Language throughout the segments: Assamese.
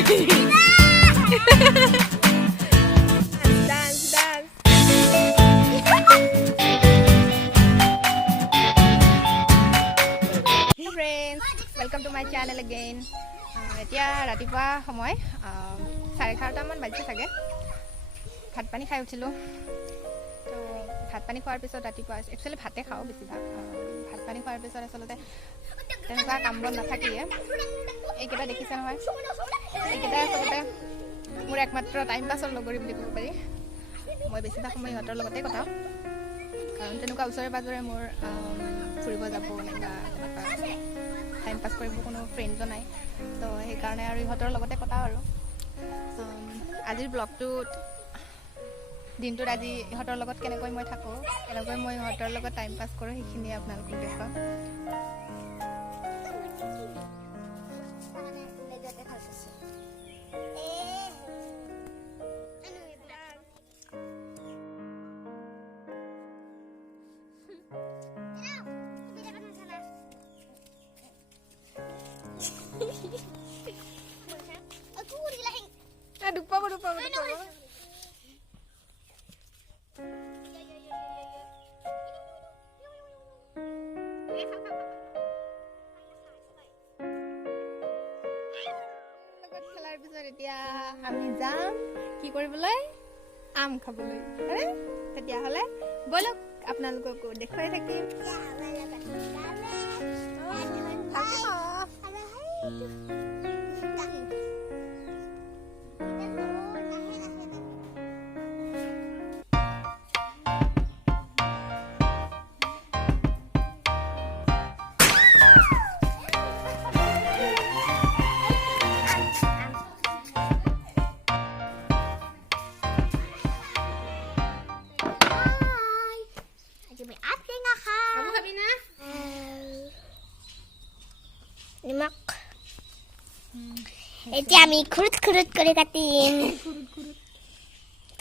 Dance, dance. Hey friends, welcome to my channel again. এতিয়া ৰাতিপুৱা সময় 11:30মান বাজিছে চাগে ভাত পানী খাই উঠিলোঁ তো ভাত পানী খোৱাৰ পিছত ৰাতিপুৱা একচুৱেলি ভাতে খাওঁ বেছিভাগ ভাত পানী খোৱাৰ পিছত আচলতে তেনেকুৱা কাম বন নাথাকিয়ে এইকেইটা দেখিছে নহয় এইকেইটা আচলতে মোৰ একমাত্ৰ টাইম পাছৰ লগৰী বুলি ক'ব পাৰি মই বেছিভাগ সময় ইহঁতৰ লগতে কটাওঁ কাৰণ তেনেকুৱা ওচৰে পাজৰে মোৰ ফুৰিব যাব নাইবা তেনেকুৱা টাইম পাছ কৰিব কোনো ফ্ৰেণ্ডো নাই তো সেইকাৰণে আৰু ইহঁতৰ লগতে কটাওঁ আৰু আজিৰ ব্লগটোত দিনটোত আজি ইহঁতৰ লগত কেনেকৈ মই থাকোঁ কেনেকৈ মই ইহঁতৰ লগত টাইম পাছ কৰোঁ সেইখিনিয়ে আপোনালোকক দেখুৱাম Dupa ko. খেলাৰ পিছত এতিয়া আমি যাম কি কৰিবলৈ আম খাবলৈ তেতিয়াহ'লে বলক আপোনালোককো দেখুৱাই থাকিম নিমখ এতিয়া আমি খুৰুত খুৰুত কৰি কাটিম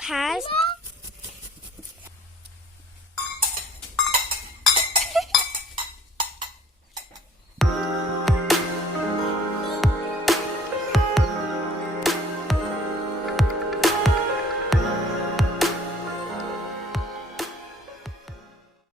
ফাৰ্ষ্ট